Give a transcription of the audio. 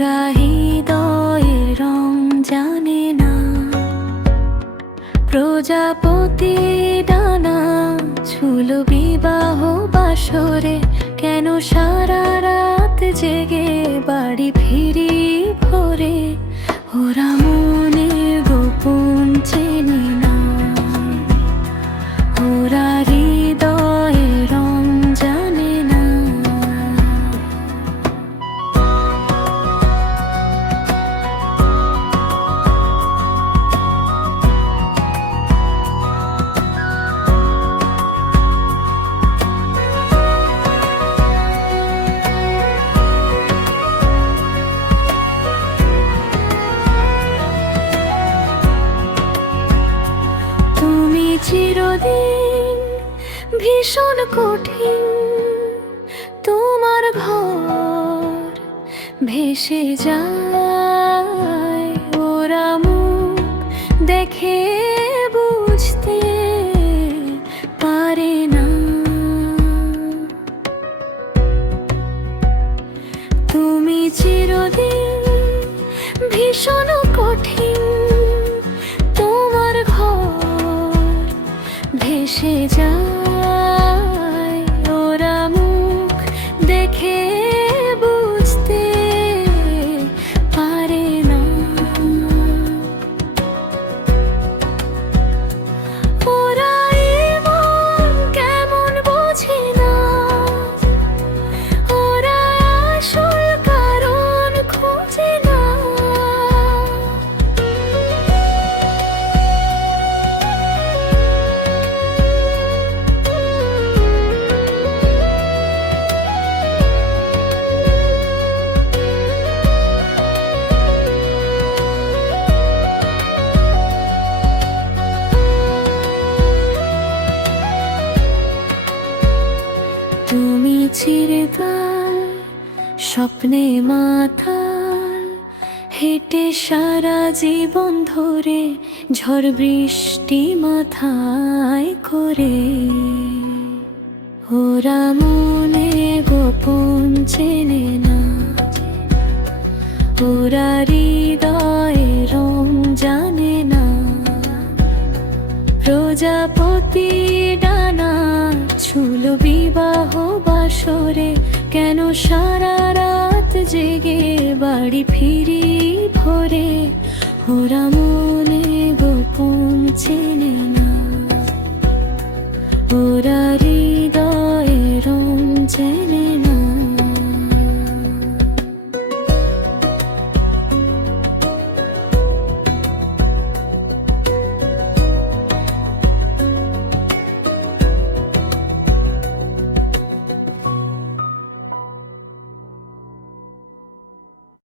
ওরা হৃদয়ের রং জানে না, প্রজাপতি ডানা ঝুল বিবাহ বাসরে, কেন সারা রাত জেগে বাড়ি ফিরি ভোরে। ওরা মনে গোপন চেনে না, ওরা হৃদয়ের রং জানে না। চিরদিন ভীষণ কঠিন তোমার ঘর ভেসে যায়, ওরা মুখ দেখে বুঝতে পারে না। তুমি চিরদিন ভীষণ কঠিন তোমার ঘর ভেসে যায়, ওরা মুখ দেখে বুঝতে পারে না। ওরা এমন কেমন বোঝে না, ওরা আসল কারণ খোঁজে না। তুমি চিরকাল স্বপ্নে মাথাল হেঁটে সারা জীবন ধরে, ঝড় বৃষ্টি মাথায় করে। ওরা মনে গোপন চেনে না, ওরা হৃদয়ের রং জানে না। প্রজাপতি ডানা ঝুল বিবাহ বাসরে, কেন সারা রাত জেগে বাড়ি ফিরি ভোরে। ওরা মনে গোপন চেনে না, ওরা